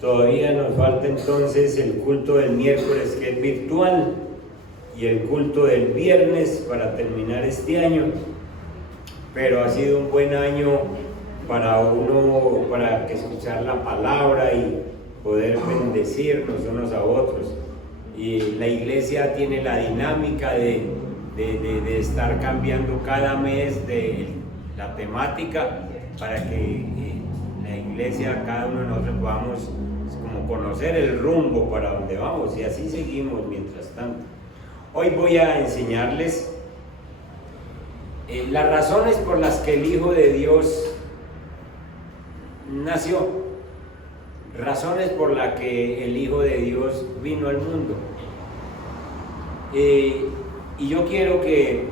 Todavía nos falta entonces el culto del miércoles, que es virtual, y el culto del viernes para terminar este año. Pero ha sido un buen año para uno, para escuchar la palabra y poder bendecirnos unos a otros. Y la iglesia tiene la dinámica de estar cambiando cada mes de la temática para que la iglesia, cada uno de nosotros podamos como conocer el rumbo para donde vamos, y así seguimos mientras tanto. Hoy voy a enseñarles las razones por las que el Hijo de Dios nació, razones por las que el Hijo de Dios vino al mundo. Y yo quiero que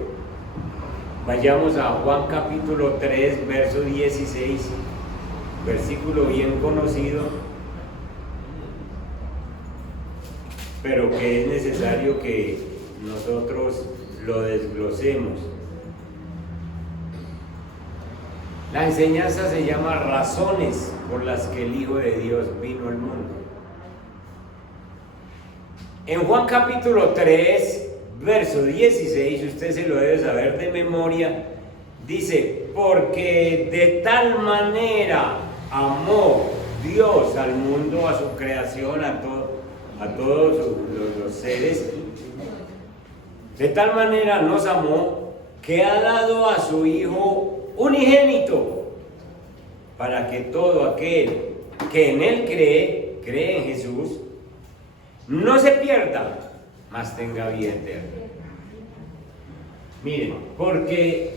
vayamos a Juan capítulo 3, verso 16, versículo bien conocido, pero que es necesario que nosotros lo desglosemos. La enseñanza se llama razones por las que el Hijo de Dios vino al mundo. En Juan capítulo 3, verso 16, usted se lo debe saber de memoria, dice: porque de tal manera amó Dios al mundo, a su creación, a todos los seres, de tal manera nos amó que ha dado a su Hijo unigénito, para que todo aquel que en Él cree en Jesús, no se pierda, mas tenga vida eterna. Miren, porque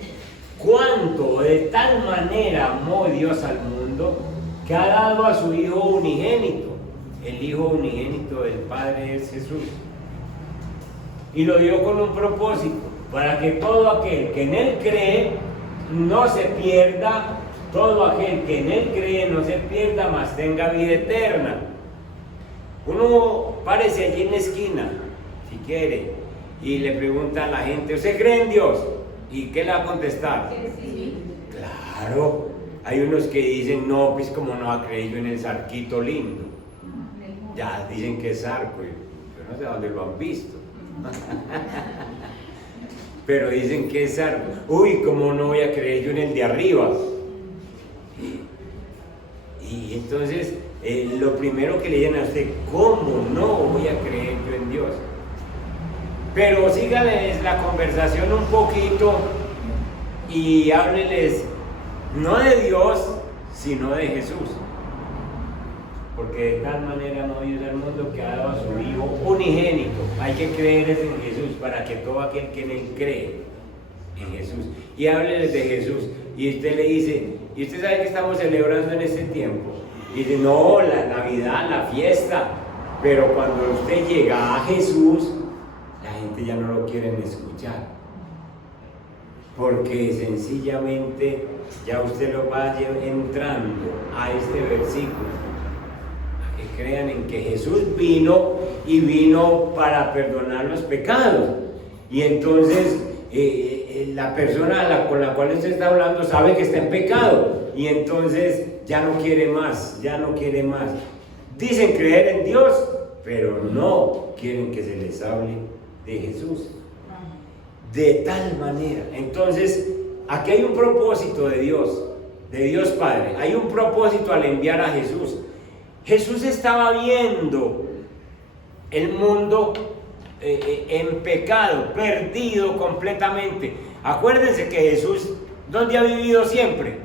cuánto de tal manera amó Dios al mundo, que ha dado a su Hijo unigénito. El Hijo unigénito del Padre es Jesús, y lo dio con un propósito, para que todo aquel que en Él cree no se pierda, todo aquel que en Él cree no se pierda, mas tenga vida eterna. Uno párese allí en la esquina, si quiere, y le pregunta a la gente: ¿usted cree en Dios? ¿Y qué le va a contestar? Sí. Claro, hay unos que dicen: no, pues como no va a creer yo en el zarquito lindo. Ya dicen que es zarco, yo no sé dónde lo han visto. Pero dicen que es zarco. Uy, ¿cómo no voy a creer yo en el de arriba? Y entonces, lo primero que le dicen a usted: ¿cómo no voy a creer yo en Dios? Pero síganles la conversación un poquito y hábleles no de Dios, sino de Jesús. Porque de tal manera amó Dios al mundo que ha dado a su Hijo unigénito. Hay que creer en Jesús, para que todo aquel que en Él cree en Jesús. Y hábleles de Jesús. Y usted le dice: ¿y usted sabe que estamos celebrando en este tiempo? Y dice: no, la Navidad, la fiesta. Pero cuando usted llega a Jesús, la gente ya no lo quiere escuchar, porque sencillamente ya usted lo va entrando a este versículo, a que crean en que Jesús vino, y vino para perdonar los pecados. Y entonces la persona con la cual usted está hablando sabe que está en pecado, y entonces ya no quiere más, ya no quiere más. Dicen creer en Dios, pero no quieren que se les hable de Jesús. De tal manera. Entonces, aquí hay un propósito de Dios Padre. Hay un propósito al enviar a Jesús. Jesús estaba viendo el mundo en pecado, perdido completamente. Acuérdense que Jesús, ¿dónde ha vivido siempre?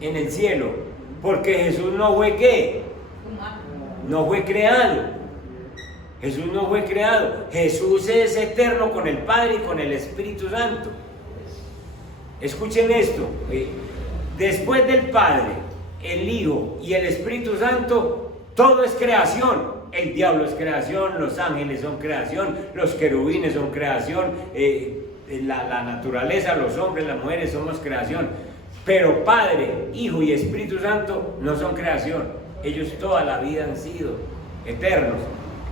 En el cielo. Porque Jesús no fue ¿qué? No fue creado. Jesús no fue creado. Jesús es eterno con el Padre y con el Espíritu Santo. Escuchen esto. Después del Padre, el Hijo y el Espíritu Santo, todo es creación. El diablo es creación, los ángeles son creación, los querubines son creación, la naturaleza, los hombres, las mujeres somos creación. Pero Padre, Hijo y Espíritu Santo no son creación. Ellos toda la vida han sido eternos.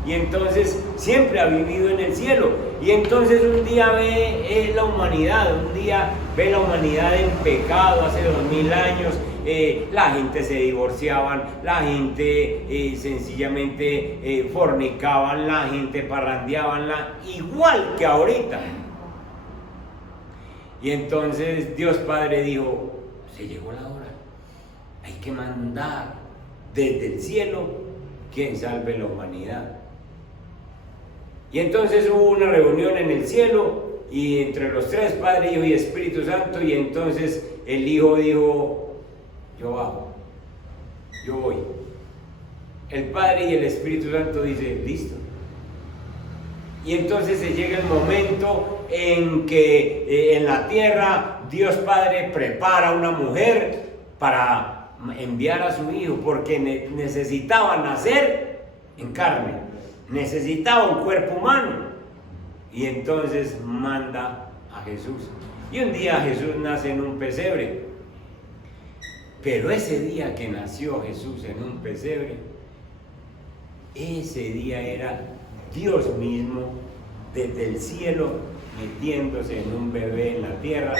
Y entonces siempre ha vivido en el cielo. Y entonces un día ve la humanidad en pecado hace 2000 años, la gente se divorciaban, la gente sencillamente fornicaban, la gente parrandeaban, igual que ahorita. Y entonces Dios Padre dijo, se llegó la hora, hay que mandar desde el cielo quien salve la humanidad. Y entonces hubo una reunión en el cielo y entre los tres, Padre, Hijo y Espíritu Santo, y entonces el Hijo dijo, yo bajo, yo voy. El Padre y el Espíritu Santo dice, listo. Y entonces se llega el momento en que en la tierra Dios Padre prepara una mujer para enviar a su Hijo, porque necesitaba nacer en carne, necesitaba un cuerpo humano. Y entonces manda a Jesús. Y un día Jesús nace en un pesebre. Pero ese día que nació Jesús en un pesebre, ese día era Dios mismo desde el cielo metiéndose en un bebé en la tierra,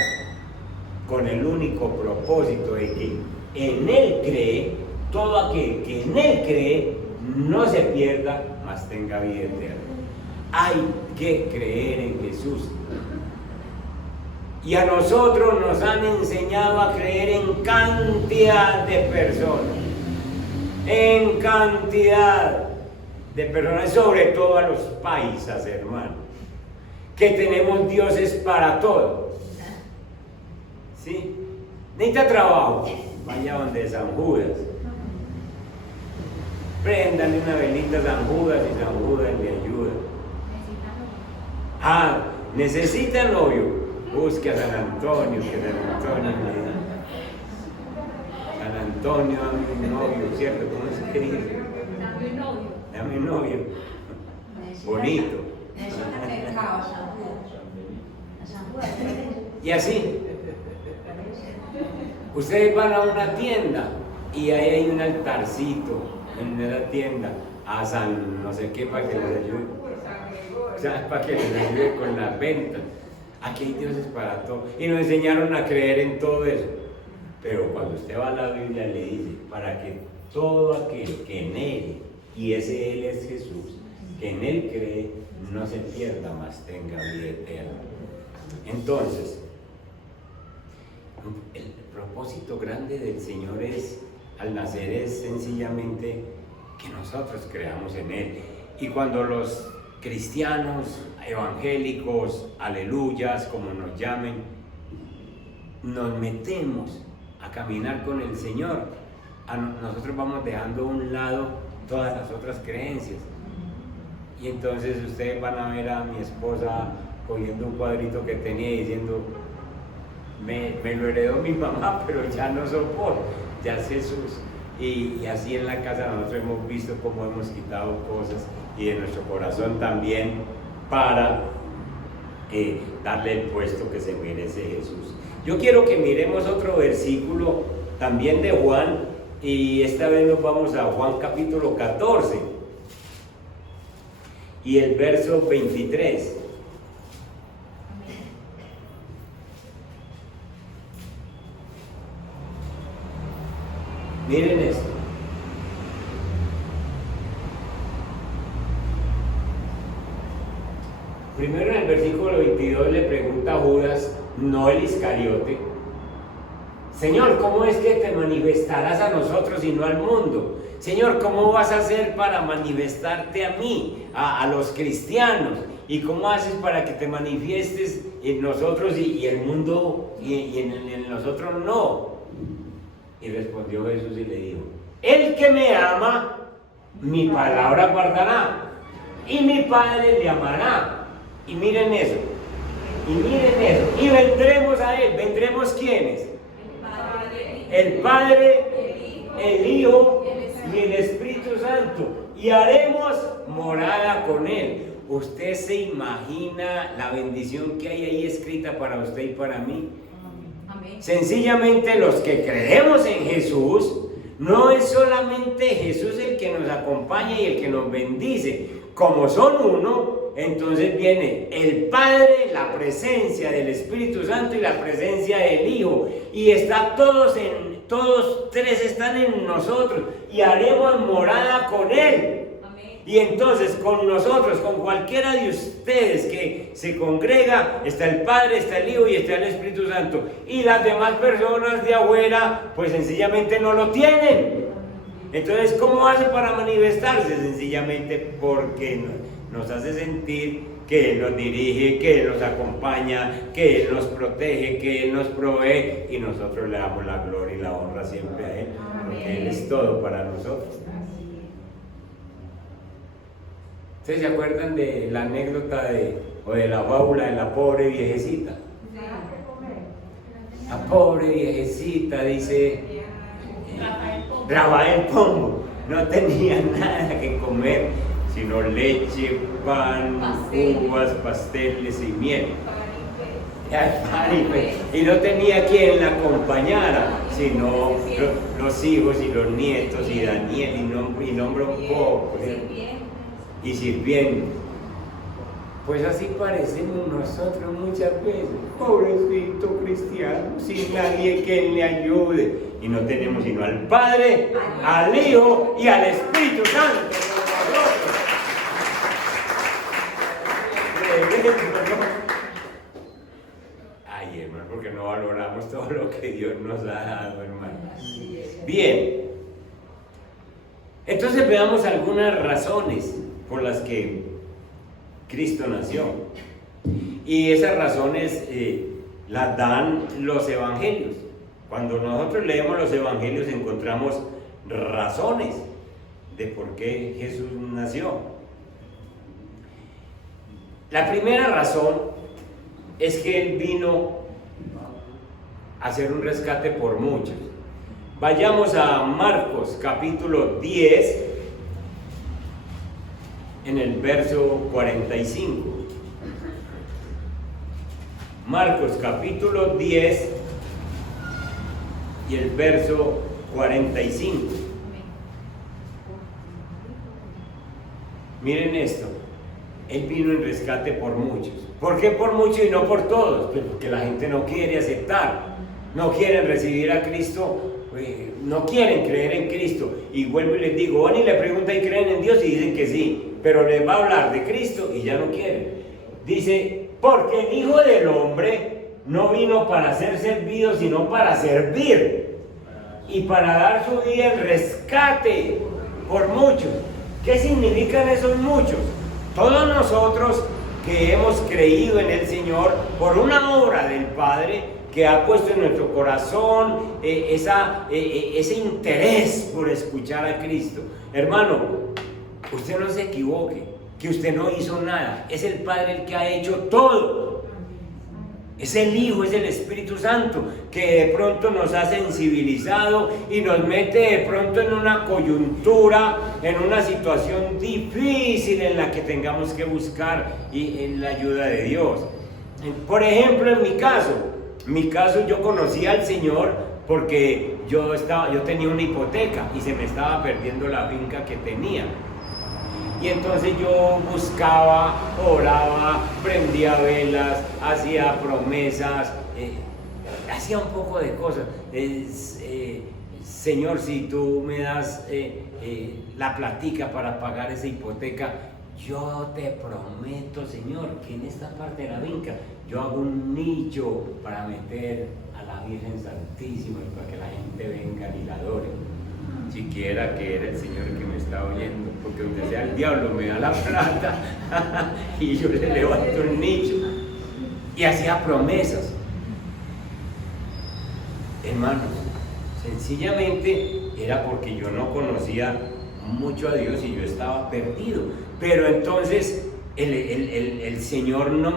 con el único propósito de que en Él cree, todo aquel que en Él cree no se pierda, mas tenga vida eterna. Hay que creer en Jesús. Y a nosotros nos han enseñado a creer en cantidad de personas. En cantidad de personas, sobre todo a los paisas, hermano. Que tenemos dioses para todo. ¿Sí? Necesita trabajo. Vaya donde San Judas. Préndale una velita a San Judas y San Judas le ayuda. Necesita novio. Busque a San Antonio, que San Antonio le da. San Antonio, dame un novio, ¿cierto? ¿Cómo es que dice? Dame un novio. Dame un novio. Bonito. Y así. Ustedes van a una tienda y ahí hay un altarcito en la tienda a San no sé qué para que les ayude. O sea, para que les ayude con las ventas. Aquí hay dioses para todo. Y nos enseñaron a creer en todo eso. Pero cuando usted va a la Biblia le dice, para que todo aquel que en Él, y ese Él es Jesús, que en Él cree, no se pierda, mas tenga vida eterna. Entonces, el propósito grande del Señor al nacer es sencillamente que nosotros creamos en Él. Y cuando los cristianos, evangélicos, aleluyas, como nos llamen, nos metemos a caminar con el Señor, nosotros vamos dejando a un lado todas las otras creencias. Y entonces ustedes van a ver a mi esposa cogiendo un cuadrito que tenía y diciendo, me lo heredó mi mamá, pero ya no soporto, ya es Jesús. Y así en la casa nosotros hemos visto cómo hemos quitado cosas y de nuestro corazón también para darle el puesto que se merece Jesús. Yo quiero que miremos otro versículo también de Juan, y esta vez nos vamos a Juan capítulo 14 y el verso 23. Miren esto. Primero en el versículo 22 le pregunta a Judas, no el Iscariote, Señor, ¿cómo es que te manifestarás a nosotros y no al mundo? Señor, ¿cómo vas a hacer para manifestarte a mí, a los cristianos? ¿Y cómo haces para que te manifiestes en nosotros y el mundo y en nosotros no? Y respondió Jesús y le dijo, el que me ama, mi palabra guardará, y mi Padre le amará. Y miren eso, y vendremos a Él. ¿Vendremos quiénes? El Padre, el Hijo y el Espíritu Santo, y haremos morada con Él. ¿Usted se imagina la bendición que hay ahí escrita para usted y para mí? Sencillamente los que creemos en Jesús, no es solamente Jesús el que nos acompaña y el que nos bendice. Como son uno, entonces viene el Padre, la presencia del Espíritu Santo y la presencia del Hijo. Y está todos tres están en nosotros y haremos morada con Él. Y entonces con nosotros, con cualquiera de ustedes que se congrega, está el Padre, está el Hijo y está el Espíritu Santo. Y las demás personas de afuera, pues sencillamente no lo tienen. Entonces, ¿cómo hace para manifestarse? Sencillamente porque nos hace sentir que Él nos dirige, que Él nos acompaña, que Él nos protege, que Él nos provee, y nosotros le damos la gloria y la honra siempre a Él, porque Él es todo para nosotros. ¿Ustedes se acuerdan de la anécdota o de la fábula de la pobre viejecita? La pobre viejecita, dice Rafael Pombo, no tenía nada que comer, sino leche, pan, uvas, pasteles y miel. Y no tenía quien la acompañara, sino los hijos y los nietos y Daniel, y nombra un poco. Y sirviendo. Pues así parecemos nosotros muchas veces, pobrecito cristiano, sin nadie que le ayude. Y no tenemos sino al Padre, al Hijo y al Espíritu Santo. Ay, hermano, porque no valoramos todo lo que Dios nos ha dado, hermano. Bien. Entonces veamos algunas razones por las que Cristo nació. Y esas razones las dan los evangelios. Cuando nosotros leemos los evangelios encontramos razones de por qué Jesús nació. La primera razón es que Él vino a hacer un rescate por muchos. Vayamos a Marcos capítulo 10, en el verso 45. Marcos capítulo 10 y el verso 45. Miren esto. Él vino en rescate por muchos. ¿Por qué por muchos y no por todos? Pues porque la gente no quiere aceptar, no quieren recibir a Cristo, no quieren creer en Cristo. Y vuelvo y les digo, van y le preguntan y creen en Dios y dicen que sí, pero les va a hablar de Cristo y ya no quieren. Dice, porque el Hijo del Hombre no vino para ser servido, sino para servir y para dar su vida en rescate por muchos. ¿Qué significan esos muchos? Todos nosotros que hemos creído en el Señor por una obra del Padre que ha puesto en nuestro corazón ese interés por escuchar a Cristo. Hermano, usted no se equivoque, que usted no hizo nada. Es el Padre el que ha hecho todo. Es el Hijo, es el Espíritu Santo que de pronto nos ha sensibilizado y nos mete de pronto en una coyuntura, en una situación difícil en la que tengamos que buscar en la ayuda de Dios. Por ejemplo, en mi caso yo conocí al Señor porque yo tenía una hipoteca y se me estaba perdiendo la finca que tenía. Y entonces yo buscaba, oraba, prendía velas, hacía promesas, hacía un poco de cosas. Señor, si tú me das la platica para pagar esa hipoteca, yo te prometo, Señor, que en esta parte de la finca yo hago un nicho para meter a la Virgen Santísima y para que la gente venga y la adore. Siquiera que era el Señor que me está oyendo, porque donde sea el diablo me da la plata y yo le levanto un nicho y hacía promesas. Hermanos, sencillamente era porque yo no conocía mucho a Dios y yo estaba perdido, pero entonces el Señor no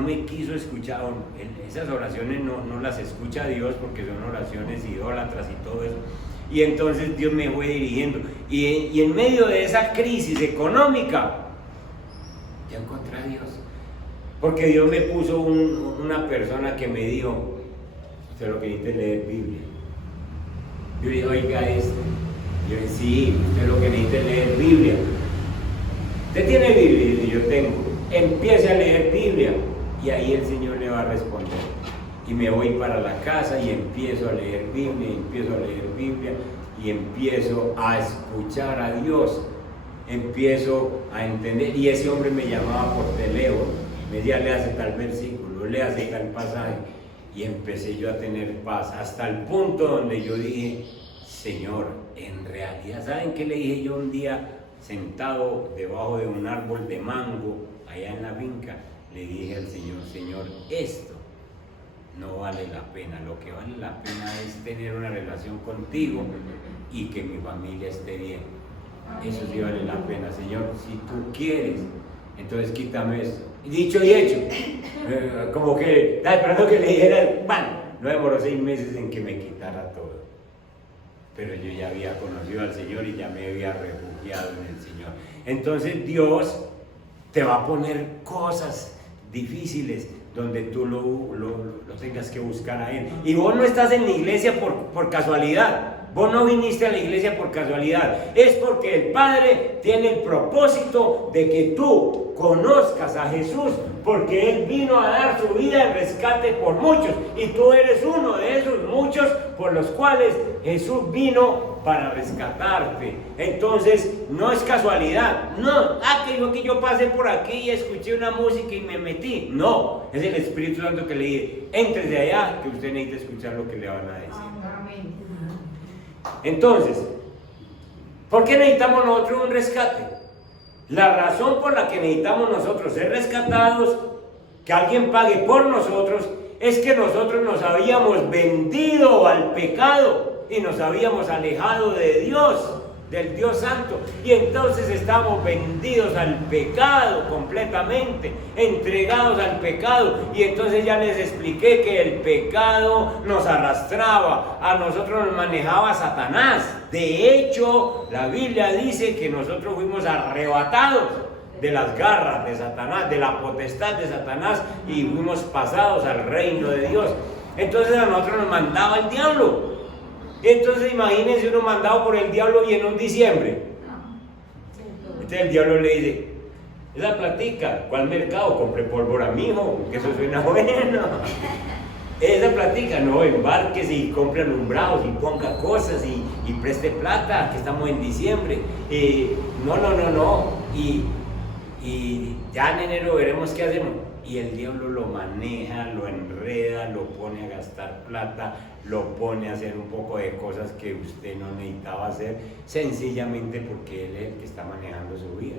me quiso escuchar. Esas oraciones no las escucha Dios porque son oraciones idólatras y todo eso. Y entonces Dios me fue dirigiendo. Y en medio de esa crisis económica, yo encontré a Dios. Porque Dios me puso una persona que me dijo, usted lo que necesita es leer Biblia. Yo le dije, oiga esto. Yo dije, sí, usted lo que necesita es leer Biblia. ¿Usted tiene Biblia? Y dice, yo tengo. Empiece a leer Biblia y ahí el Señor le va a responder. Y me voy para la casa y empiezo a leer Biblia, y empiezo a escuchar a Dios, empiezo a entender. Y ese hombre me llamaba por teléfono, me decía, léase tal versículo, léase tal pasaje, y empecé yo a tener paz, hasta el punto donde yo dije, Señor, en realidad, ¿saben qué le dije yo un día sentado debajo de un árbol de mango allá en la finca? Le dije al Señor, Señor, esto no vale la pena, lo que vale la pena es tener una relación contigo y que mi familia esté bien. Eso sí vale la pena, Señor, si tú quieres, entonces quítame eso. Dicho y hecho, como que estaba esperando que le dijera, no demoró 6 meses en que me quitara todo. Pero yo ya había conocido al Señor y ya me había refugiado en el Señor. Entonces Dios te va a poner cosas difíciles donde tú lo tengas que buscar a Él. Y vos no estás en la iglesia por casualidad. Vos no viniste a la iglesia por casualidad. Es porque el Padre tiene el propósito de que tú conozcas a Jesús, porque Él vino a dar su vida en rescate por muchos. Y tú eres uno de esos muchos por los cuales Jesús vino para rescatarte. Entonces, no es casualidad. No, que yo pasé por aquí y escuché una música y me metí. No, es el Espíritu Santo que le dice, entre de allá, que usted necesita escuchar lo que le van a decir. Entonces, ¿por qué necesitamos nosotros un rescate? La razón por la que necesitamos nosotros ser rescatados, que alguien pague por nosotros, es que nosotros nos habíamos vendido al pecado y nos habíamos alejado de Dios, del Dios Santo, y entonces estamos vendidos al pecado completamente, entregados al pecado. Y entonces ya les expliqué que el pecado nos arrastraba, a nosotros nos manejaba Satanás. De hecho, la Biblia dice que nosotros fuimos arrebatados de las garras de Satanás, de la potestad de Satanás, y fuimos pasados al reino de Dios. Entonces a nosotros nos mandaba el diablo. Entonces imagínense uno mandado por el diablo y en un diciembre. Entonces el diablo le dice, esa platica, ¿cuál mercado? Compré pólvora, mijo, que eso suena bueno. Esa platica, no, embarques y compre alumbrados y ponga cosas y preste plata, que estamos en diciembre. No. Y ya en enero veremos qué hacemos. Y el diablo lo maneja, lo enreda, lo pone a gastar plata, lo pone a hacer un poco de cosas que usted no necesitaba hacer, sencillamente porque él es el que está manejando su vida.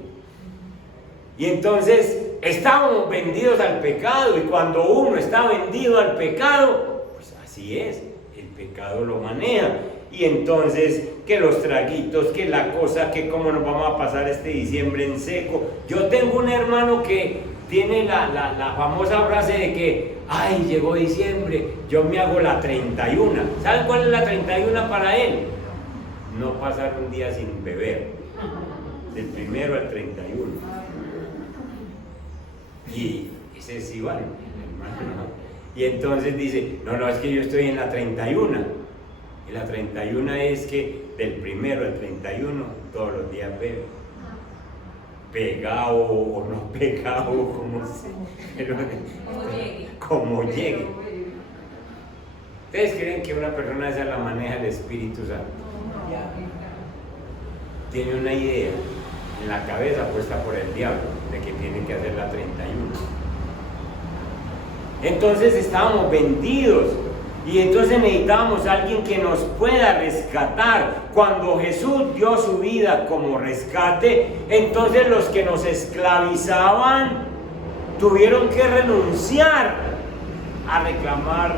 Y entonces estábamos vendidos al pecado, y cuando uno está vendido al pecado, pues así es, el pecado lo maneja. Y entonces, que los traguitos, que la cosa, que cómo nos vamos a pasar este diciembre en seco. Yo tengo un hermano que tiene la famosa frase de que, ay, llegó diciembre, yo me hago la 31. ¿Saben cuál es la 31 para él? No pasar un día sin beber, del 1 al 31. Y ese es Iván, hermano. Y entonces dice, no, es que yo estoy en la 31. Y la 31 es que del 1 al 31 todos los días bebe. Pegado o no pegado, como llegue. ¿Ustedes creen que una persona esa la maneja el Espíritu Santo? Tiene una idea en la cabeza puesta por el diablo de que tiene que hacer la 31. Entonces estábamos vendidos. Y entonces necesitábamos a alguien que nos pueda rescatar. Cuando Jesús dio su vida como rescate, entonces los que nos esclavizaban tuvieron que renunciar a reclamar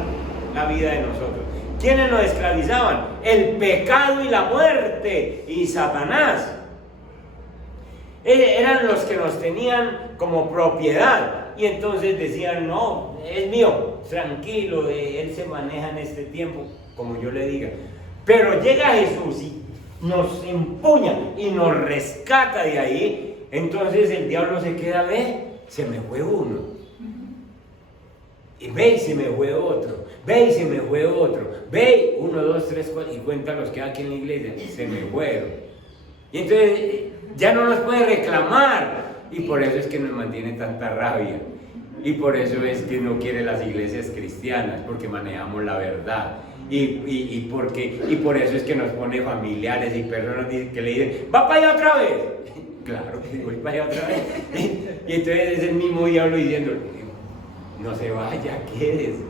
la vida de nosotros. ¿Quiénes nos esclavizaban? El pecado y la muerte y Satanás. Eran los que nos tenían como propiedad. Y entonces decían, no, es mío, tranquilo, él se maneja en este tiempo, como yo le diga. Pero llega Jesús y nos empuña y nos rescata de ahí. Entonces el diablo se queda, se me fue uno. Y se me fue otro. ve y se me fue otro, ve, 1, 2, 3, 4, y cuenta los que hay aquí en la iglesia, se me fueron. Y entonces ya no nos puede reclamar, y por eso es que nos mantiene tanta rabia, y por eso es que no quiere las iglesias cristianas, porque manejamos la verdad. Y por eso es que nos pone familiares y personas que le dicen, va para allá otra vez. Claro que voy para allá otra vez. Y entonces es el mismo diablo diciendo, no se vaya, quédese.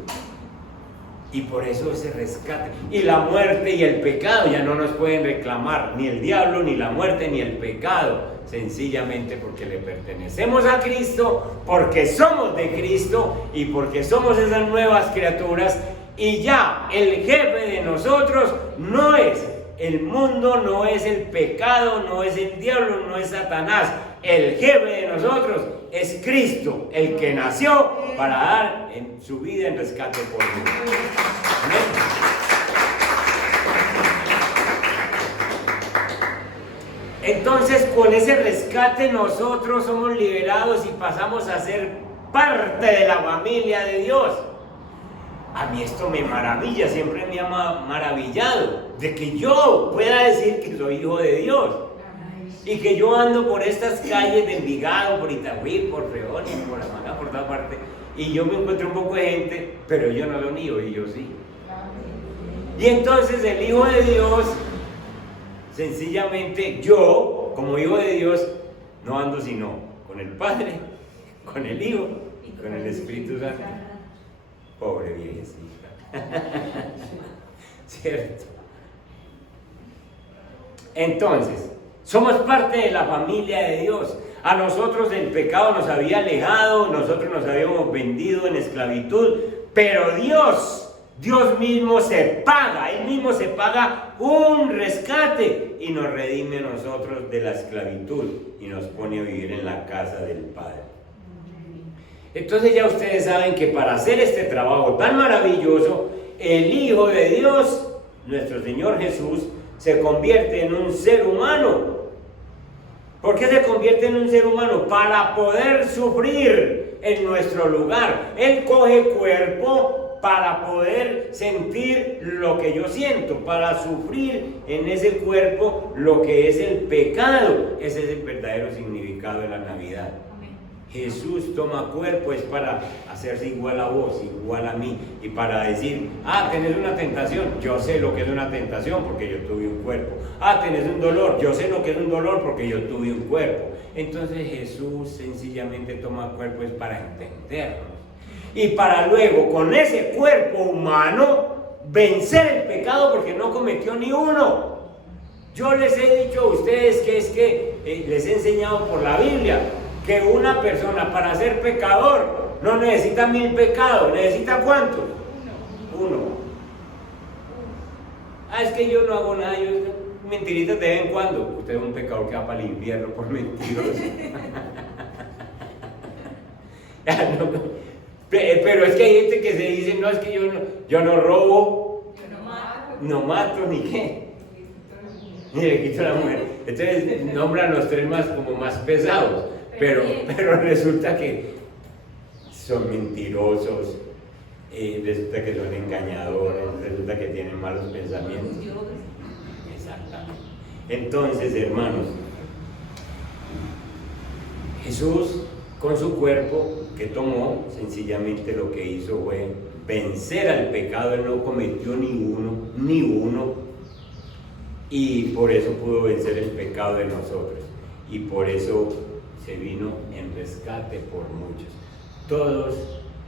Y por eso ese rescate. Y la muerte y el pecado ya no nos pueden reclamar, ni el diablo, ni la muerte, ni el pecado. Sencillamente porque le pertenecemos a Cristo, porque somos de Cristo y porque somos esas nuevas criaturas. Y ya el jefe de nosotros no es el mundo, no es el pecado, no es el diablo, no es Satanás. El jefe de nosotros es Cristo, el que nació para dar en su vida en rescate por nosotros. Amén. Entonces, con ese rescate nosotros somos liberados y pasamos a ser parte de la familia de Dios. A mí esto me maravilla, siempre me ha maravillado, de que yo pueda decir que soy hijo de Dios. Y que yo ando por estas calles de Envigado, por Itagüí, por Reón, por Amacá, por toda parte, y yo me encuentro un poco de gente, pero yo no lo niego, y yo sí. Y entonces el hijo de Dios, sencillamente yo, como hijo de Dios, no ando sino con el Padre, con el Hijo y con el Espíritu Santo. Pobre viejecita. ¿Cierto? Entonces, somos parte de la familia de Dios. A nosotros el pecado nos había alejado, nosotros nos habíamos vendido en esclavitud, pero Dios mismo se paga, Él mismo se paga un rescate y nos redime a nosotros de la esclavitud y nos pone a vivir en la casa del Padre. Entonces ya ustedes saben que para hacer este trabajo tan maravilloso, el Hijo de Dios, nuestro Señor Jesús, se convierte en un ser humano. ¿Por qué se convierte en un ser humano? Para poder sufrir en nuestro lugar. Él coge cuerpo para poder sentir lo que yo siento, para sufrir en ese cuerpo lo que es el pecado. Ese es el verdadero significado de la Navidad. Jesús toma cuerpo es para hacerse igual a vos, igual a mí, y para decir, tenés una tentación, yo sé lo que es una tentación porque yo tuve un cuerpo. Tenés un dolor, yo sé lo que es un dolor porque yo tuve un cuerpo. Entonces Jesús sencillamente toma cuerpo es para entendernos y para luego con ese cuerpo humano vencer el pecado porque no cometió ni uno. Yo les he dicho a ustedes que les he enseñado por la Biblia que una persona para ser pecador no necesita 1000 pecados, ¿necesita cuántos? Uno. Es que yo no hago nada, mentiritas de vez en cuando. Usted es un pecador que va para el infierno por mentiroso. Pero es que hay gente que se dice, no, es que yo no robo, no mato, ni qué, ni le quito a la mujer. Entonces nombran los tres más pesados. Pero resulta que son mentirosos, resulta que son engañadores, resulta que tienen malos pensamientos. Exactamente. Entonces, hermanos, Jesús con su cuerpo que tomó, sencillamente lo que hizo fue vencer al pecado. Él no cometió ni uno, y por eso pudo vencer el pecado de nosotros, y por eso se vino en rescate por muchos. Todos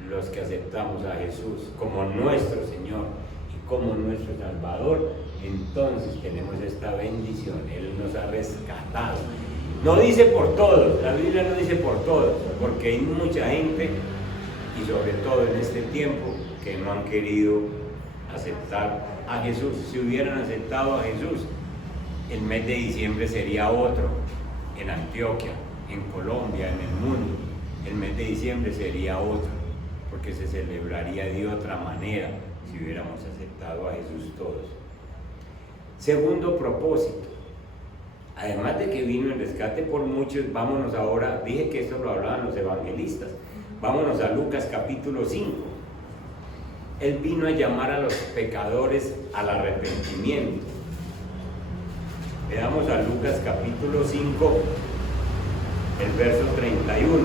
los que aceptamos a Jesús como nuestro Señor y como nuestro Salvador, entonces tenemos esta bendición. Él nos ha rescatado. No dice por todos, la Biblia no dice por todos, porque hay mucha gente, y sobre todo en este tiempo, que no han querido aceptar a Jesús. Si hubieran aceptado a Jesús, el mes de diciembre sería otro en Antioquia, en Colombia, en el mundo. El mes de diciembre sería otro, porque se celebraría de otra manera si hubiéramos aceptado a Jesús todos. Segundo propósito, además de que vino en rescate por muchos, vámonos ahora, dije que esto lo hablaban los evangelistas, vámonos a Lucas capítulo 5. Él vino a llamar a los pecadores al arrepentimiento. Veamos a Lucas capítulo 5, el verso 31.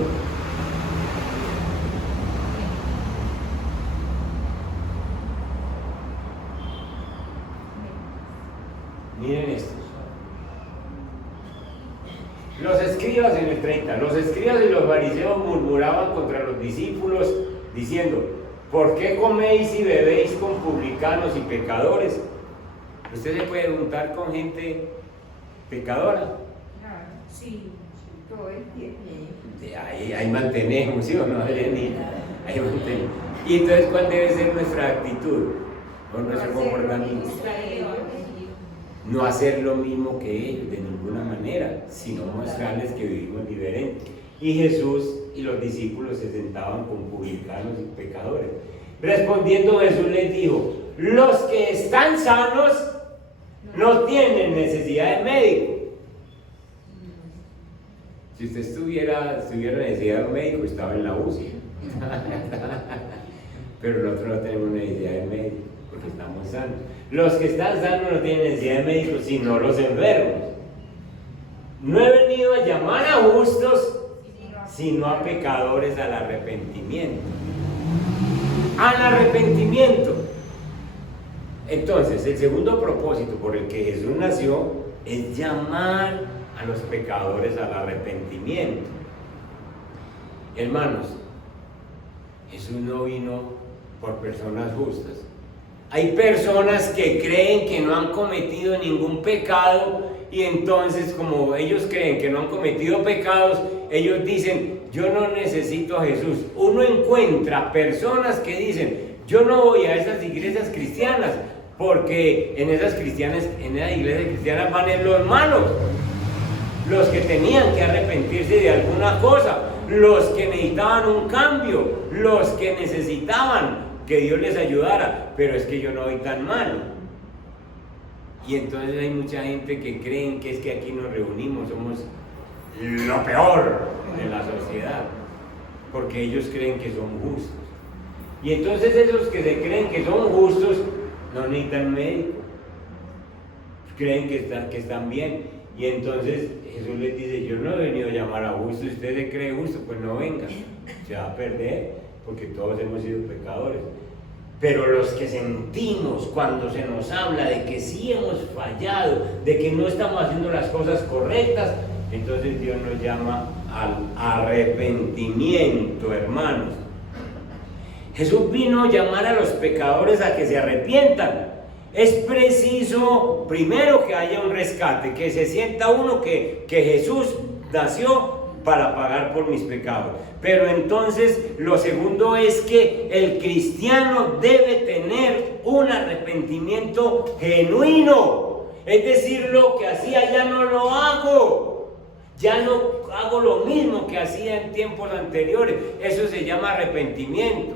Miren esto. Los escribas en el 30, los escribas y los fariseos murmuraban contra los discípulos diciendo: ¿por qué coméis y bebéis con publicanos y pecadores? Usted se puede juntar con gente pecadora. Sí, todo el tiempo. Ahí mantenemos, ¿sí o no, Jenny? Ahí mantenemos. Y entonces, ¿cuál debe ser nuestra actitud o nuestro comportamiento? No hacer lo mismo que ellos, de ninguna manera, sino mostrarles que vivimos diferente. Y Jesús y los discípulos se sentaban con publicanos y pecadores. Respondiendo Jesús les dijo: los que están sanos no tienen necesidad de médico. Si usted tuviera necesidad de un médico, estaba en la UCI. Pero nosotros no tenemos necesidad de médico, porque estamos sanos. Los que están sanos no tienen necesidad de médicos, sino los enfermos. No he venido a llamar a justos, sino a pecadores al arrepentimiento. Al arrepentimiento. Entonces, el segundo propósito por el que Jesús nació es llamar a los pecadores al arrepentimiento. Hermanos, Jesús no vino por personas justas. Hay personas que creen que no han cometido ningún pecado y entonces, como ellos creen que no han cometido pecados, ellos dicen: yo no necesito a Jesús. Uno encuentra personas que dicen: yo no voy a esas iglesias cristianas porque en esas iglesias cristianas van los malos, los que tenían que arrepentirse de alguna cosa, los que necesitaban un cambio, los que necesitaban que Dios les ayudara, pero es que yo no voy tan mal. Y entonces hay mucha gente que creen que es que aquí nos reunimos, somos lo peor de la sociedad, porque ellos creen que son justos. Y entonces esos que se creen que son justos no necesitan médico, creen que están bien. Y entonces Jesús les dice: yo no he venido a llamar a justos. Si usted se cree justo, pues no venga, se va a perder, porque todos hemos sido pecadores. Pero los que sentimos cuando se nos habla de que sí hemos fallado, de que no estamos haciendo las cosas correctas, entonces Dios nos llama al arrepentimiento, hermanos. Jesús vino a llamar a los pecadores a que se arrepientan. Es preciso primero que haya un rescate, que se sienta uno que Jesús nació para pagar por mis pecados. Pero entonces lo segundo es que el cristiano debe tener un arrepentimiento genuino. Es decir, lo que hacía ya no lo hago. Ya no hago lo mismo que hacía en tiempos anteriores. Eso se llama arrepentimiento.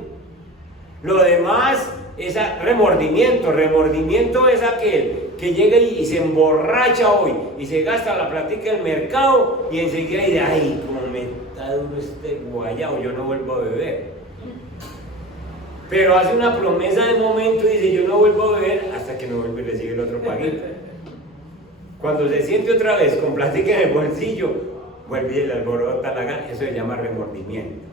Lo demás es remordimiento. Remordimiento es aquel que llega y se emborracha hoy y se gasta la plática del mercado y enseguida dice: ay, como me está duro este guayao, yo no vuelvo a beber. Pero hace una promesa de momento y dice: yo no vuelvo a beber, hasta que no vuelve y le sigue el otro paguito. Cuando se siente otra vez con plática en el bolsillo, vuelve y le alborota la gana. Eso se llama remordimiento.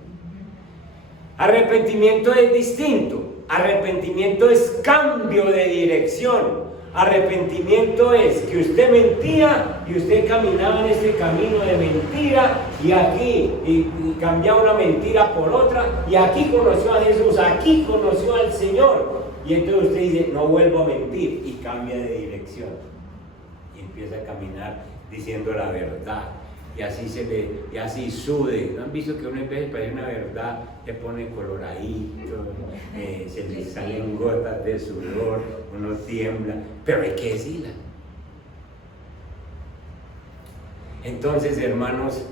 Arrepentimiento es distinto. Arrepentimiento es cambio de dirección. Arrepentimiento es que usted mentía y usted caminaba en ese camino de mentira y aquí y cambiaba una mentira por otra y aquí conoció a Jesús, aquí conoció al Señor y entonces usted dice: no vuelvo a mentir, y cambia de dirección y empieza a caminar diciendo la verdad. Y así y así sude. ¿No han visto que uno en vez de pedir una verdad le pone coloradito, se le salen gotas de sudor, uno tiembla, pero hay que decirla? Entonces, hermanos,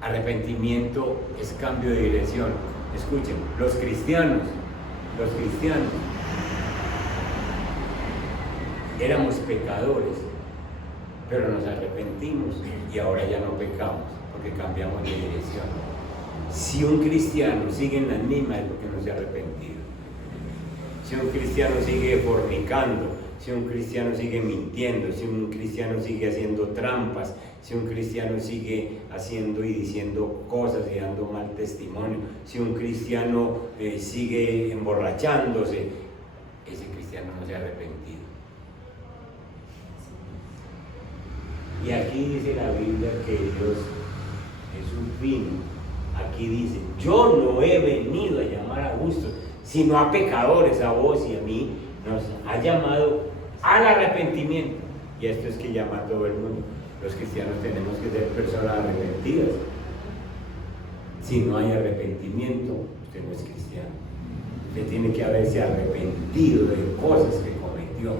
arrepentimiento es cambio de dirección. Escuchen, los cristianos éramos pecadores, pero nos arrepentimos y ahora ya no pecamos porque cambiamos de dirección. Si un cristiano sigue en las mismas es porque no se ha arrepentido. si un cristiano sigue fornicando, si un cristiano sigue mintiendo, si un cristiano sigue haciendo trampas, si un cristiano sigue haciendo y diciendo cosas y dando mal testimonio, si un cristiano sigue emborrachándose, ese cristiano no se ha arrepentido. Y aquí dice la Biblia que Dios, Jesús vino, aquí dice, yo no he venido a llamar a justos, sino a pecadores, a vos y a mí, nos ha llamado al arrepentimiento. Y esto es que llama a todo el mundo. Los cristianos tenemos que ser personas arrepentidas. Si no hay arrepentimiento, usted no es cristiano. Usted tiene que haberse arrepentido de cosas que cometió,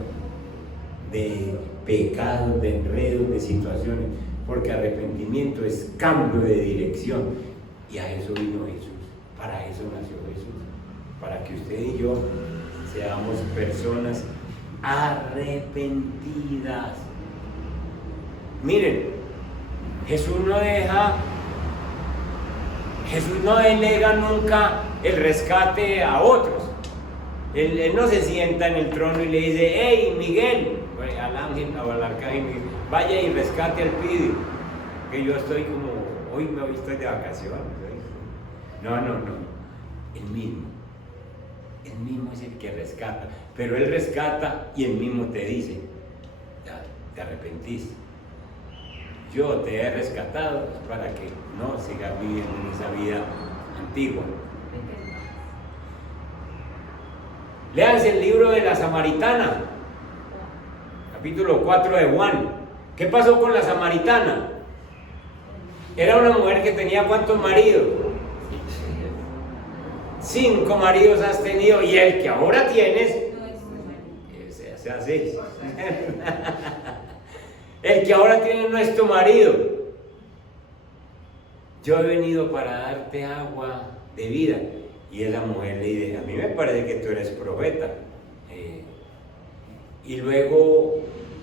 de pecados, de enredos, de situaciones, porque arrepentimiento es cambio de dirección. Y a eso vino Jesús, para eso nació Jesús, para que usted y yo seamos personas arrepentidas. Miren, Jesús no delega nunca el rescate a otros. Él no se sienta en el trono y le dice, hey Miguel, al ángel o al arcángel, vaya y rescate al Pidio, que yo estoy como, hoy me estoy de vacaciones. No, el mismo es el que rescata, pero él rescata y él mismo te dice, ya, te arrepentiste, yo te he rescatado para que no sigas viviendo en esa vida antigua. Léanse el libro de la Samaritana, capítulo 4 de Juan. ¿Qué pasó con la Samaritana? Era una mujer que tenía ¿cuántos maridos? 5 maridos has tenido, y el que ahora tienes, sea 6. El que ahora tiene no es tu marido. Yo he venido para darte agua de vida. Y esa mujer le dice, a mí me parece que tú eres profeta. Y luego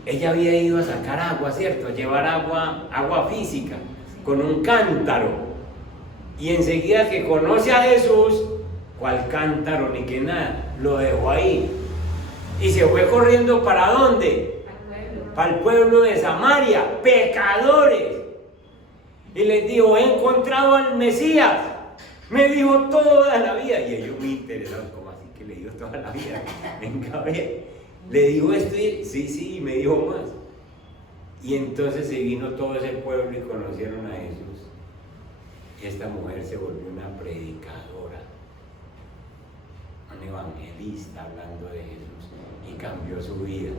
ella había ido a sacar agua, ¿cierto? A llevar agua física, con un cántaro. Y enseguida que conoce a Jesús, ¿cuál cántaro ni que nada? Lo dejó ahí. Y se fue corriendo ¿para dónde? Para el pueblo de Samaria, pecadores. Y les dijo, he encontrado al Mesías. Me dijo toda la vida. Y ellos muy interesados, ¿cómo así que le dijo toda la vida? Venga, a ver. Le dijo esto y sí, y me dijo más. Y entonces se vino todo ese pueblo y conocieron a Jesús. Y esta mujer se volvió una predicadora, un evangelista hablando de Jesús, y cambió su vida.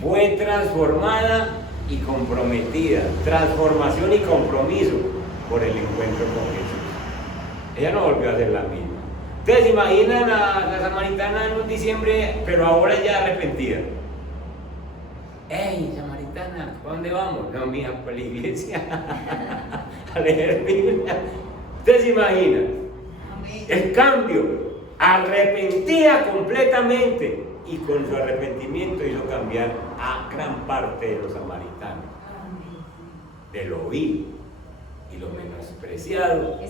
Fue transformada y comprometida, transformación y compromiso por el encuentro con Jesús. Ella no volvió a ser la misma. Ustedes se imaginan a la samaritana en un diciembre, pero ahora ya arrepentida. ¡Ey, samaritana! ¿A dónde vamos? No, mija, para la iglesia a leer Biblia. ¿Ustedes se imaginan? El cambio, arrepentida completamente, y con su arrepentimiento hizo cambiar a gran parte de los samaritanos, de lo vil y lo menospreciado.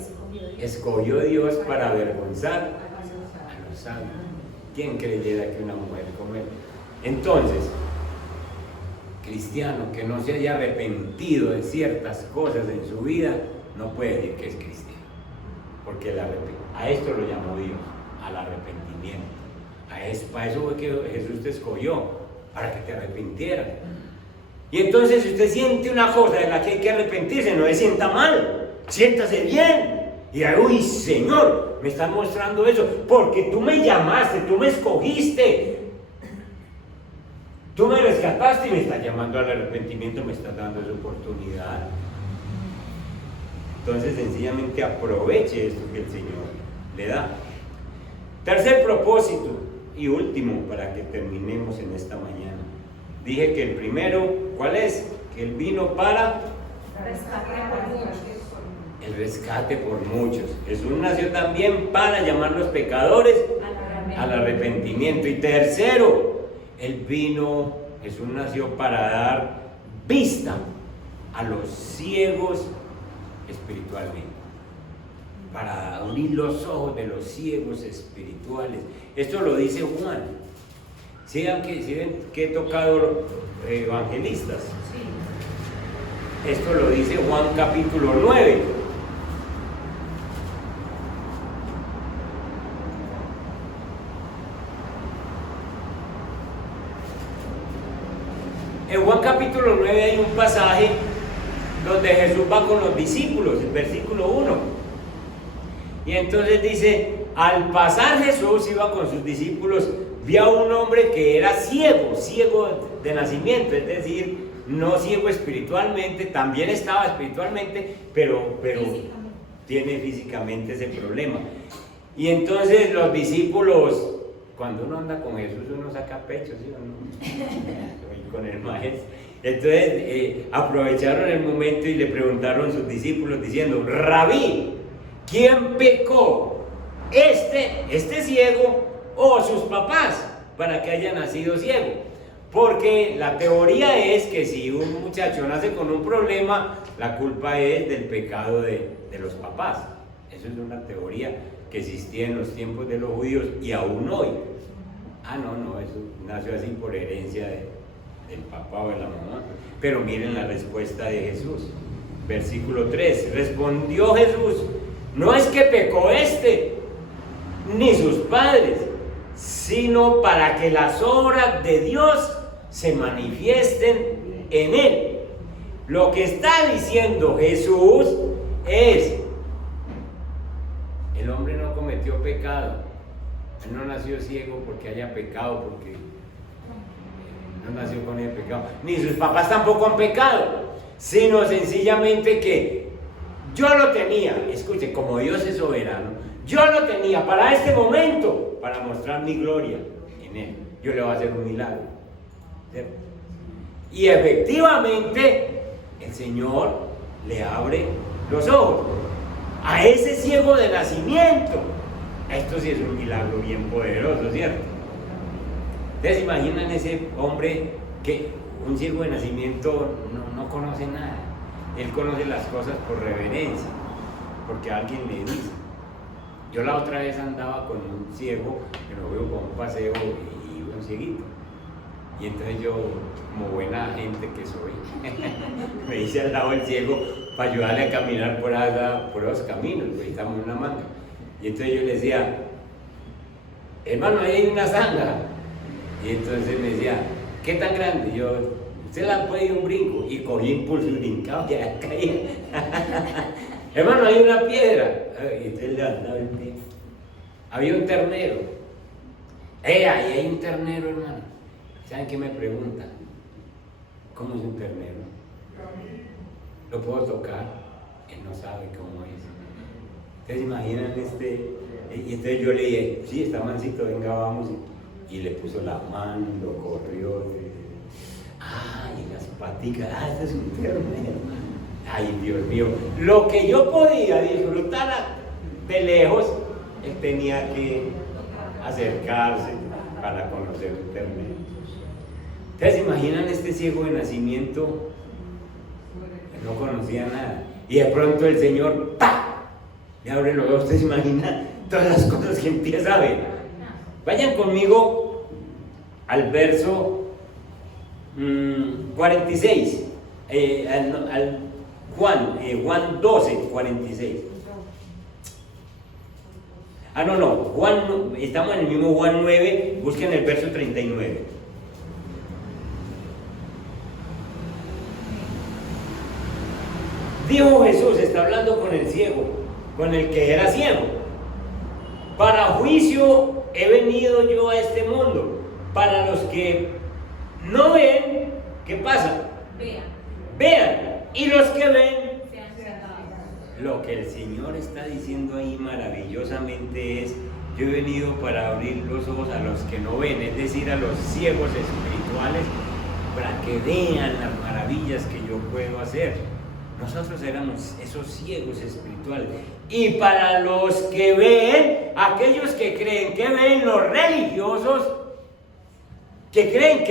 Escogió Dios para avergonzar a los sabios. ¿Quién creyera que una mujer como él? Entonces, cristiano que no se haya arrepentido de ciertas cosas en su vida, no puede decir que es cristiano, porque a esto lo llamó Dios, al arrepentimiento. Para eso fue que Jesús te escogió, para que te arrepintieras. Y entonces, si usted siente una cosa de la que hay que arrepentirse, no se sienta mal, siéntase bien. Y uy, Señor, me estás mostrando eso, porque tú me llamaste, tú me escogiste, tú me rescataste y me estás llamando al arrepentimiento, me estás dando esa oportunidad. Entonces, sencillamente aproveche esto que el Señor le da. Tercer propósito y último, para que terminemos en esta mañana. Dije que el primero, ¿cuál es? Que Él vino para el rescate por muchos. Jesús nació también para llamar a los pecadores al arrepentimiento. Y tercero, Jesús nació para dar vista a los ciegos espiritualmente. para abrir los ojos de los ciegos espirituales. Esto lo dice Juan. ¿Sí ven que he tocado evangelistas? Sí. Esto lo dice Juan capítulo 9. En Juan capítulo 9 hay un pasaje donde Jesús va con los discípulos, el versículo 1. Y entonces dice, al pasar Jesús iba con sus discípulos, vio a un hombre que era ciego, ciego de nacimiento, es decir, no ciego espiritualmente, también estaba espiritualmente, pero tiene físicamente ese problema. Y entonces los discípulos, cuando uno anda con Jesús, uno saca pecho, ¿sí o no? Con el maestro. Entonces aprovecharon el momento y le preguntaron a sus discípulos diciendo, Rabí, ¿quién pecó? ¿Este ciego o sus papás para que haya nacido ciego? Porque la teoría es que si un muchacho nace con un problema, la culpa es del pecado de los papás. Eso es una teoría que existía en los tiempos de los judíos y aún hoy. No, eso nació así por herencia del papá o de la mamá. Pero miren la respuesta de Jesús. Versículo 3. Respondió Jesús, no es que pecó ni sus padres, sino para que las obras de Dios se manifiesten en él. Lo que está diciendo Jesús es, el hombre no cometió pecado, él no nació ciego porque haya pecado, porque no nació con el pecado, ni sus papás tampoco han pecado, sino sencillamente que yo lo tenía, escuchen, como Dios es soberano, yo lo tenía para este momento, para mostrar mi gloria en él. Yo le voy a hacer un milagro, ¿cierto? Y efectivamente el Señor le abre los ojos a ese ciego de nacimiento. Esto sí es un milagro bien poderoso, ¿cierto? Ustedes imaginan ese hombre que un ciego de nacimiento no conoce nada. Él conoce las cosas por reverencia, porque alguien le dice. Yo la otra vez andaba con un ciego, que nos veo con un paseo y un cieguito. Y entonces yo, como buena gente que soy, me hice al lado del ciego para ayudarle a caminar por esos caminos, pues estamos en una manga. Y entonces yo le decía, hermano, ahí hay una zanja. Y entonces me decía, ¿qué tan grande? Y yo, usted la puede ir un brinco. Y cogí impulso y brincaba, que caía. Hermano, hay una piedra. Y entonces levantaba el pie. Había un ternero. Ahí hay un ternero, hermano. ¿Saben qué me preguntan? ¿Cómo es un ternero? ¿Lo puedo tocar? Él no sabe cómo es. ¿Ustedes imaginan Y entonces yo le dije, sí, está mansito, venga, vamos. Y le puso la mano, lo corrió. Y las paticas, este es un ternero. Ay, Dios mío. Lo que yo podía disfrutar de lejos, él tenía que acercarse para conocer un ternero. ¿Ustedes se imaginan este ciego de nacimiento? No conocía nada. Y de pronto el Señor, ¡pa!, le abre los ojos. ¿Ustedes se imaginan todas las cosas que empieza a ver? Vayan conmigo al verso 46, al Juan 12, 46. Estamos en el mismo Juan 9, busquen el verso 39. Dijo Jesús, está hablando con el ciego, con el que era ciego. Para juicio he venido yo a este mundo. Para los que no ven, ¿qué pasa? Vean. Y los que ven, lo que el Señor está diciendo ahí maravillosamente es, yo he venido para abrir los ojos a los que no ven, es decir, a los ciegos espirituales, para que vean las maravillas que yo puedo hacer. Nosotros éramos esos ciegos espirituales. Y para los que ven, aquellos que creen que ven, los religiosos, que creen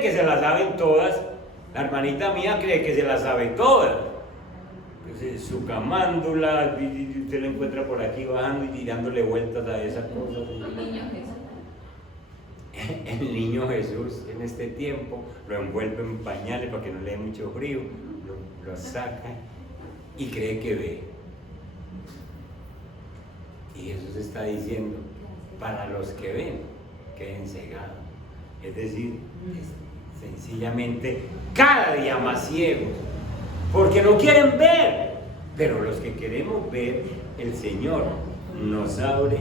que se las saben todas. La hermanita mía cree que se las sabe todas. su camándula, y usted lo encuentra por aquí bajando y dándole vueltas a esas cosas. El niño Jesús en este tiempo lo envuelve en pañales para que no le dé mucho frío, lo saca y cree que ve. Y Jesús está diciendo, para los que ven, queden cegados. Es decir, sencillamente cada día más ciegos, porque no quieren ver. Pero los que queremos ver, el Señor nos abre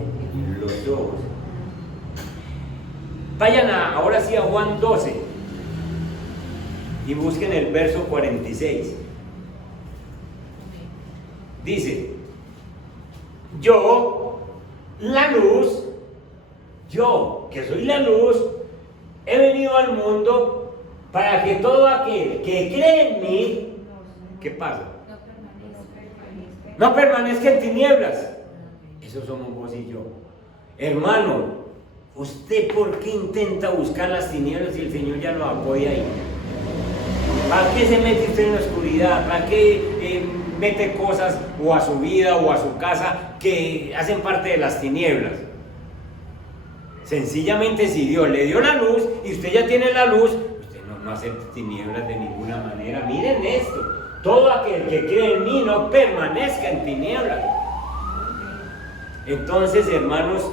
los ojos. Vayan ahora sí a Juan 12 y busquen el verso 46. Dice, yo, la luz, yo que soy la luz, he venido al mundo para que todo aquel que cree en mí, ¿qué pasa? No permanezca en tinieblas. Eso somos vos y yo. Hermano, ¿usted por qué intenta buscar las tinieblas si el Señor ya lo apoya ahí? ¿Para qué se mete usted en la oscuridad? ¿Para qué mete cosas o a su vida o a su casa que hacen parte de las tinieblas? Sencillamente, si Dios le dio la luz y usted ya tiene la luz, usted no hace tinieblas de ninguna manera. Miren esto, todo aquel que cree en mí no permanezca en tinieblas. Entonces, hermanos,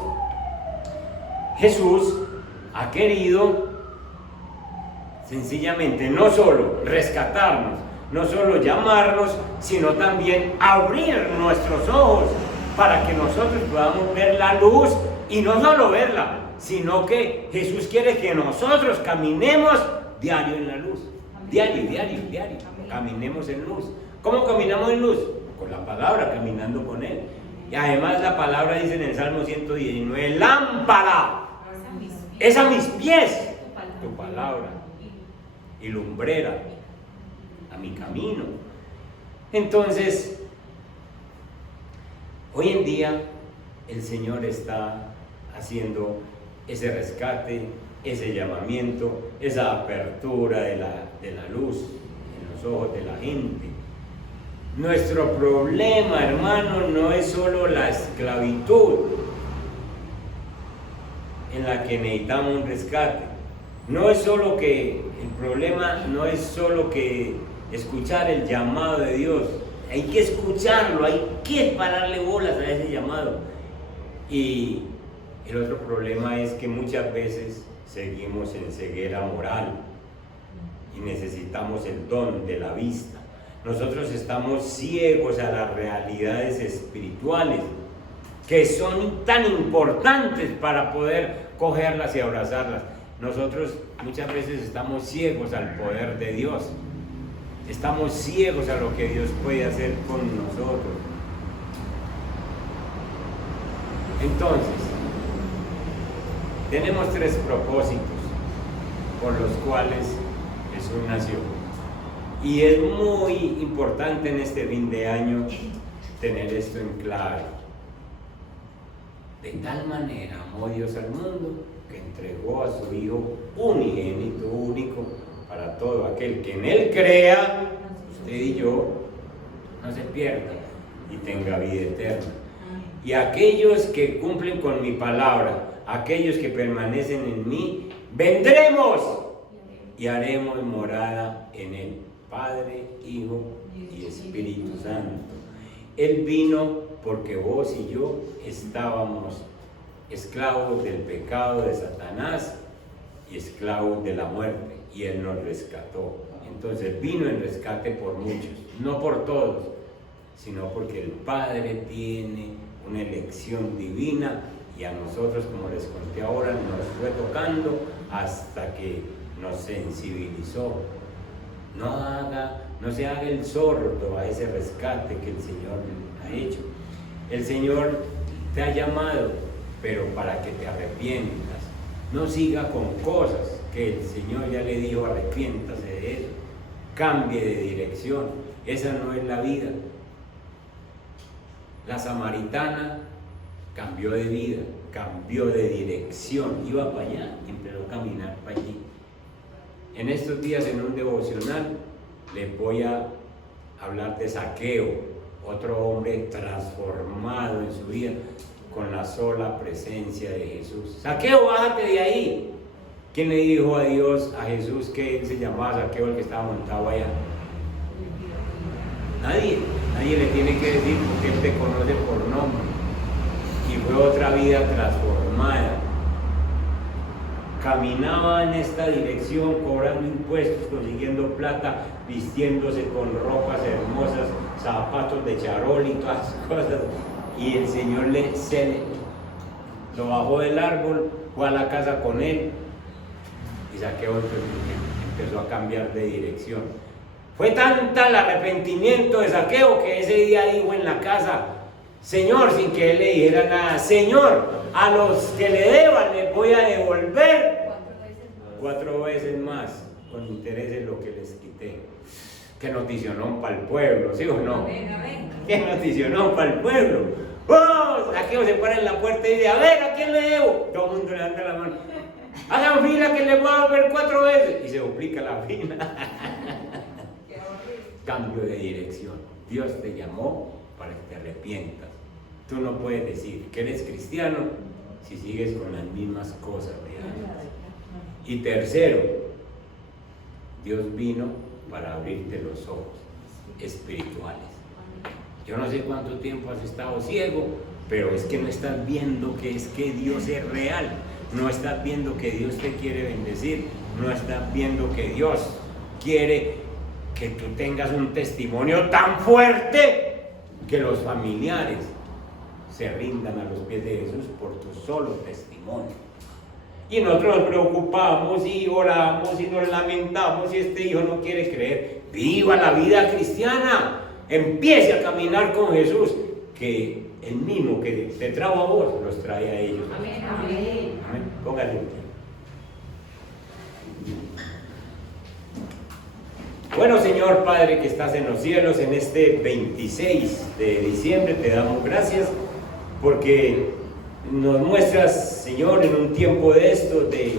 Jesús ha querido sencillamente no solo rescatarnos, no solo llamarnos, sino también abrir nuestros ojos para que nosotros podamos ver la luz y no solo verla, sino que Jesús quiere que nosotros caminemos diario en la luz. Diario. Caminemos en luz. ¿Cómo caminamos en luz? Con la palabra, caminando con Él. Y además la palabra dice en el Salmo 119, lámpara es a mis pies tu palabra y lumbrera a mi camino. Entonces, hoy en día el Señor está haciendo ese rescate, ese llamamiento, esa apertura de la luz en los ojos de la gente. Nuestro problema, hermano, no es solo la esclavitud en la que necesitamos un rescate. No es solo que el problema no es solo que escuchar el llamado de Dios. Hay que escucharlo, hay que pararle bolas a ese llamado. Y el otro problema es que muchas veces seguimos en ceguera moral y necesitamos el don de la vista. Nosotros estamos ciegos a las realidades espirituales que son tan importantes para poder cogerlas y abrazarlas. Nosotros muchas veces estamos ciegos al poder de Dios. Estamos ciegos a lo que Dios puede hacer con nosotros. Entonces, tenemos 3 propósitos por los cuales Jesús nació. Y es muy importante en este fin de año tener esto en claro. De tal manera amó Dios al mundo que entregó a su Hijo unigénito, único, para todo aquel que en Él crea, usted y yo, no se pierda y tenga vida eterna. Y aquellos que cumplen con mi palabra, aquellos que permanecen en mí, vendremos y haremos morada en Él, Padre, Hijo y Espíritu Santo. Él vino porque vos y yo estábamos esclavos del pecado de Satanás y esclavos de la muerte, y Él nos rescató. Entonces vino en rescate por muchos, no por todos, sino porque el Padre tiene una elección divina, y a nosotros, como les conté ahora, nos fue tocando hasta que nos sensibilizó. No se haga el sordo a ese rescate que el Señor ha hecho. El Señor te ha llamado, pero para que te arrepientas. No siga con cosas que el Señor ya le dijo, arrepiéntase de eso. Cambie de dirección. Esa no es la vida. La samaritana cambió de vida, cambió de dirección. Iba para allá y empezó a caminar para allí. En estos días, en un devocional, les voy a hablar de Zaqueo, otro hombre transformado en su vida con la sola presencia de Jesús. Zaqueo, bájate de ahí. ¿Quién le dijo a Dios, a Jesús, que él se llamaba Zaqueo, el que estaba montado allá? Nadie le tiene que decir, porque él te conoce por nombre. Y fue otra vida transformada. Caminaba en esta dirección, cobrando impuestos, consiguiendo plata, vistiéndose con ropas hermosas, zapatos de charol y todas esas cosas. Y el Señor lo bajó del árbol, fue a la casa con él, y Zaqueo empezó a cambiar de dirección. Fue tanta el arrepentimiento de Zaqueo que ese día dijo en la casa: Señor, sin que él le dijera nada, Señor, a los que le deban les voy a devolver 4 veces más, con intereses lo que les quité. Qué noticionón para el pueblo, ¿sí o no? Qué noticionón para el pueblo. ¡Oh! Zaqueo se para en la puerta y dice: a ver, ¿a quién le debo? Todo el mundo levanta la mano. Hagan fila que le voy a devolver 4 veces. Y se duplica la fila. Cambio de dirección. Dios te llamó para que te arrepientas. Tú no puedes decir que eres cristiano si sigues con las mismas cosas de antes. Y tercero, Dios vino para abrirte los ojos espirituales. Yo no sé cuánto tiempo has estado ciego, pero es que no estás viendo que es que Dios es real. No estás viendo que Dios te quiere bendecir. No estás viendo que Dios quiere que tú tengas un testimonio tan fuerte que los familiares se rindan a los pies de Jesús por tu solo testimonio. Y nosotros nos preocupamos y oramos y nos lamentamos y este hijo no quiere creer. Viva la vida cristiana, empiece a caminar con Jesús, que el mismo que te trajo a vos los trae a ellos. Amén, amén. Amén. Póngale un pie. Bueno, Señor Padre que estás en los cielos, en este 26 de diciembre te damos gracias porque nos muestras, Señor, en un tiempo de estos de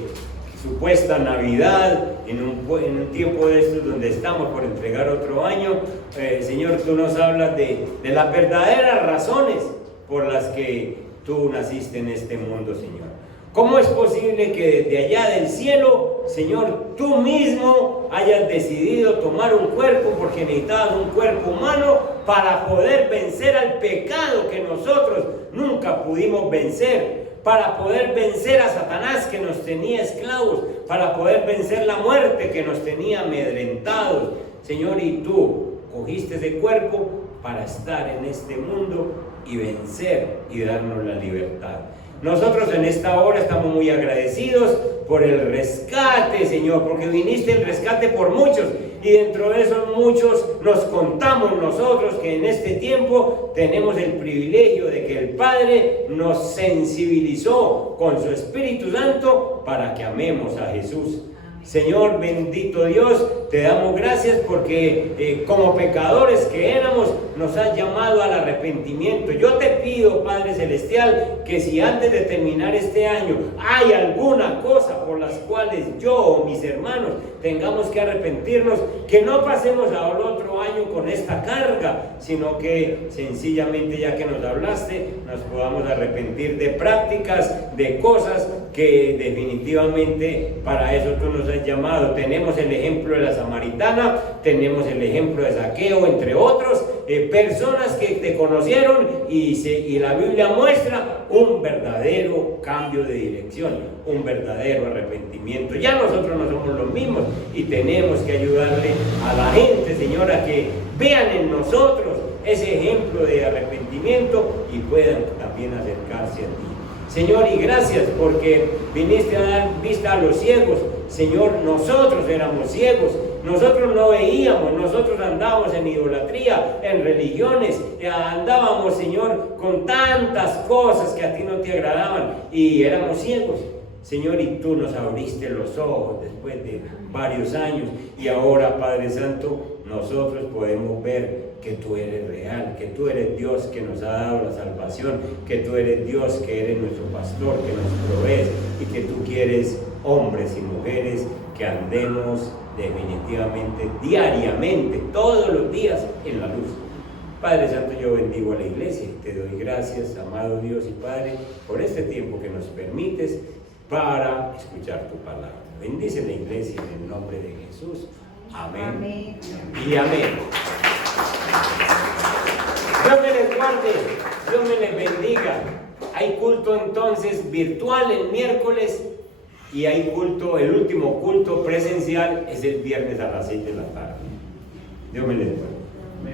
supuesta Navidad, en un tiempo de estos donde estamos por entregar otro año, Señor, tú nos hablas de las verdaderas razones por las que tú naciste en este mundo, Señor. ¿Cómo es posible que desde allá del cielo, Señor, tú mismo hayas decidido tomar un cuerpo, porque necesitabas un cuerpo humano para poder vencer al pecado que nosotros nunca pudimos vencer, para poder vencer a Satanás que nos tenía esclavos, para poder vencer la muerte que nos tenía amedrentados? Señor, y tú cogiste ese cuerpo para estar en este mundo y vencer y darnos la libertad. Nosotros en esta hora estamos muy agradecidos por el rescate, Señor, porque viniste el rescate por muchos, y dentro de esos muchos nos contamos nosotros que en este tiempo tenemos el privilegio de que el Padre nos sensibilizó con su Espíritu Santo para que amemos a Jesús. Señor, bendito Dios, te damos gracias porque como pecadores que éramos, nos has llamado al arrepentimiento. Yo te pido, Padre Celestial, que si antes de terminar este año hay alguna cosa por las cuales yo o mis hermanos tengamos que arrepentirnos, que no pasemos al otro año con esta carga, sino que sencillamente, ya que nos hablaste, nos podamos arrepentir de prácticas, de cosas que definitivamente para eso tú nos has llamado. Tenemos el ejemplo de la samaritana, tenemos el ejemplo de Zaqueo, entre otros, personas que te conocieron y la Biblia muestra un verdadero cambio de dirección, un verdadero arrepentimiento. Ya nosotros no somos los mismos y tenemos que ayudarle a la gente, Señor, a que vean en nosotros ese ejemplo de arrepentimiento y puedan también acercarse a ti. Señor, y gracias porque viniste a dar vista a los ciegos. Señor, nosotros éramos ciegos, nosotros no veíamos, nosotros andábamos en idolatría, en religiones, andábamos, Señor, con tantas cosas que a ti no te agradaban y éramos ciegos. Señor, y tú nos abriste los ojos después de varios años y ahora, Padre Santo, nosotros podemos ver que tú eres real, que tú eres Dios que nos ha dado la salvación, que tú eres Dios que eres nuestro pastor, que nos provees y que tú quieres hombres y mujeres que andemos definitivamente, diariamente, todos los días en la luz. Padre Santo, yo bendigo a la iglesia y te doy gracias, amado Dios y Padre, por este tiempo que nos permites para escuchar tu palabra. Bendice la iglesia en el nombre de Jesús. Amén. Amén. Y amén. Dios me les guarde, Dios me les bendiga. Hay culto entonces virtual el miércoles y hay culto, el último culto presencial es el viernes a las 6 de la tarde. Dios me les guarde.